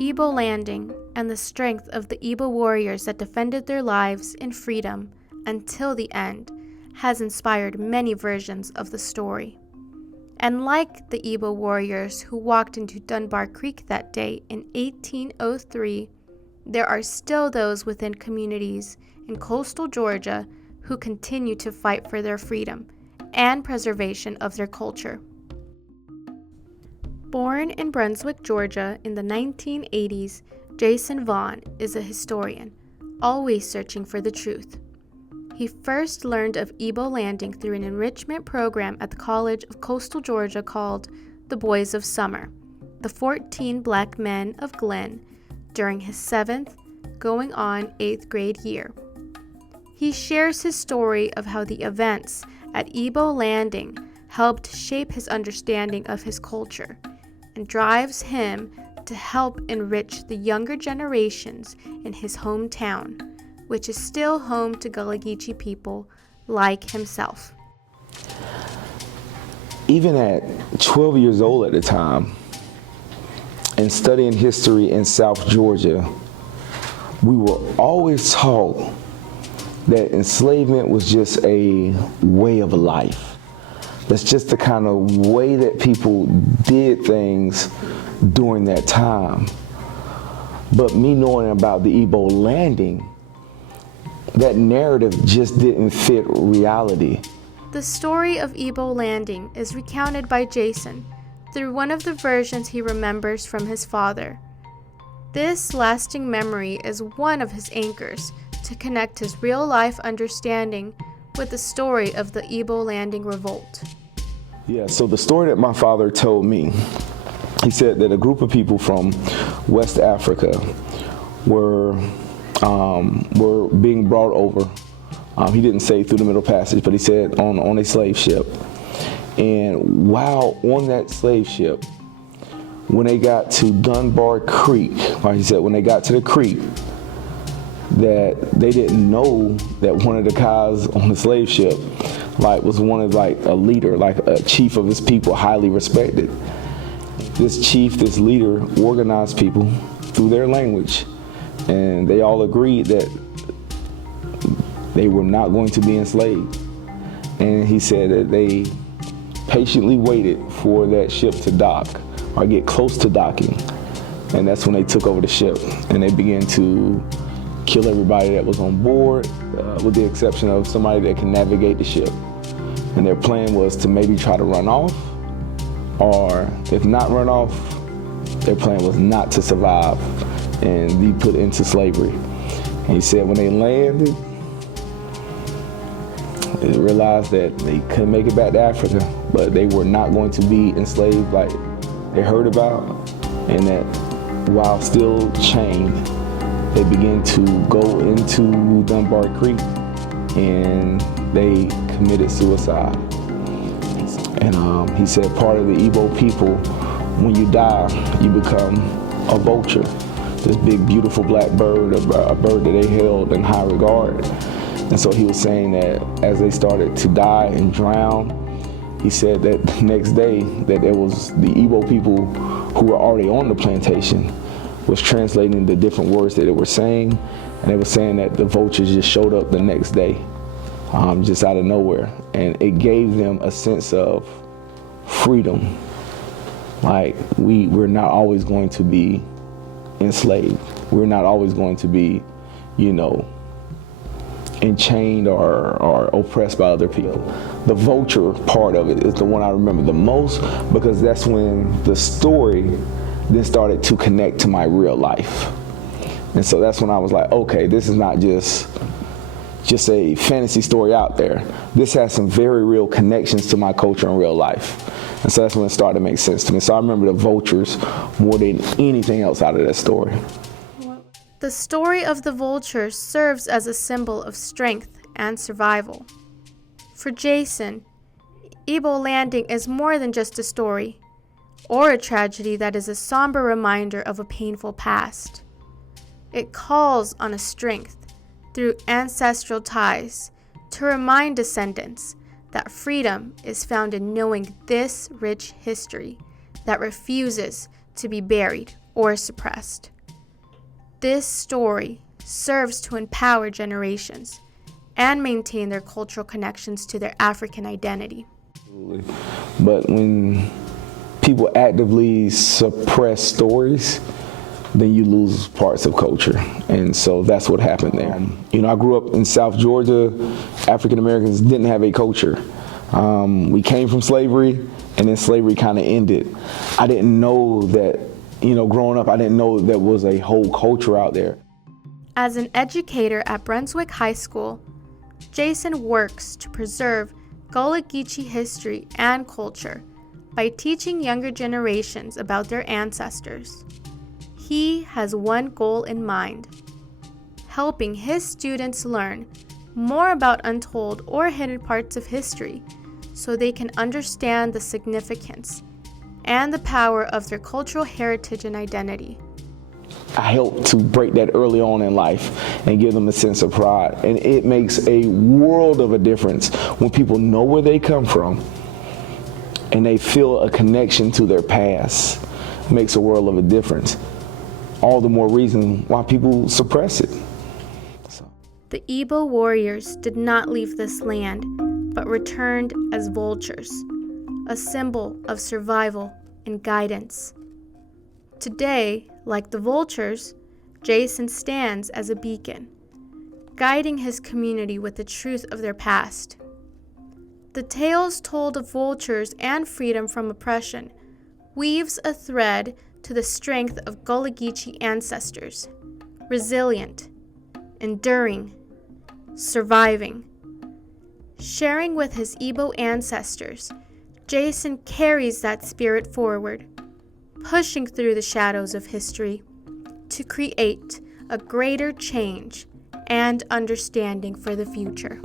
Igbo Landing and the strength of the Igbo warriors that defended their lives in freedom until the end has inspired many versions of the story. And like the Igbo warriors who walked into Dunbar Creek that day in 1803, there are still those within communities in coastal Georgia who continue to fight for their freedom and preservation of their culture. Born in Brunswick, Georgia in the 1980s, Jason Vaughn is a historian, always searching for the truth. He first learned of Igbo Landing through an enrichment program at the College of Coastal Georgia called the Boys of Summer, the 14 black men of Glen, during his 7th, going on 8th grade year. He shares his story of how the events at Igbo Landing helped shape his understanding of his culture and drives him to help enrich the younger generations in his hometown, which is still home to Gullah Geechee people like himself. Even at 12 years old at the time, and studying history in South Georgia, we were always taught that enslavement was just a way of life. That's just the kind of way that people did things during that time. But me knowing about the Igbo Landing, that narrative just didn't fit reality. The story of Igbo Landing is recounted by Jason through one of the versions he remembers from his father. This lasting memory is one of his anchors to connect his real-life understanding with the story of the Igbo Landing Revolt. Yeah, so the story that my father told me, he said that a group of people from West Africa were being brought over. He didn't say through the Middle Passage, but he said on a slave ship. And while on that slave ship, when they got to Dunbar Creek, like he said, when they got to the creek, that they didn't know that one of the guys on the slave ship was one of a leader, like a chief of his people, highly respected. This chief, this leader, organized people through their language, and they all agreed that they were not going to be enslaved. And he said that they patiently waited for that ship to dock or get close to docking, and that's when they took over the ship and they began to kill everybody that was on board, with the exception of somebody that can navigate the ship. And their plan was to maybe try to run off, or if not run off, their plan was not to survive and be put into slavery. And he said when they landed, they realized that they couldn't make it back to Africa, but they were not going to be enslaved like they heard about, and that while still chained, they began to go into Dunbar Creek and they committed suicide. And he said part of the Igbo people, when you die, you become a vulture, this big, beautiful black bird, a bird that they held in high regard. And so he was saying that as they started to die and drown, he said that the next day that there was the Igbo people who were already on the plantation was translating the different words that they were saying, and they were saying that the vultures just showed up the next day, just out of nowhere, and it gave them a sense of freedom. Like we're not always going to be enslaved. We're not always going to be, enchained or oppressed by other people. The vulture part of it is the one I remember the most, because that's when the story then started to connect to my real life. And so that's when I was like, okay, this is not just a fantasy story out there. This has some very real connections to my culture and real life. And so that's when it started to make sense to me. So I remember the vultures more than anything else out of that story. The story of the vultures serves as a symbol of strength and survival. For Jason, Igbo Landing is more than just a story or a tragedy that is a somber reminder of a painful past. It calls on a strength through ancestral ties to remind descendants that freedom is found in knowing this rich history that refuses to be buried or suppressed. This story serves to empower generations and maintain their cultural connections to their African identity. But when people actively suppress stories, then you lose parts of culture. And so that's what happened there. I grew up in South Georgia. African Americans didn't have a culture. We came from slavery, and then slavery kind of ended. I didn't know that, growing up, I didn't know there was a whole culture out there. As an educator at Brunswick High School, Jason works to preserve Gullah Geechee history and culture by teaching younger generations about their ancestors. He has one goal in mind: helping his students learn more about untold or hidden parts of history so they can understand the significance and the power of their cultural heritage and identity. I help to break that early on in life and give them a sense of pride. And it makes a world of a difference when people know where they come from and they feel a connection to their past. It makes a world of a difference. All the more reason why people suppress it. The Igbo warriors did not leave this land, but returned as vultures, a symbol of survival and guidance. Today, like the vultures, Jason stands as a beacon, guiding his community with the truth of their past. The tales told of vultures and freedom from oppression weaves a thread to the strength of Gullah Geechee ancestors, resilient, enduring, surviving. Sharing with his Igbo ancestors, Jason carries that spirit forward, pushing through the shadows of history to create a greater change and understanding for the future.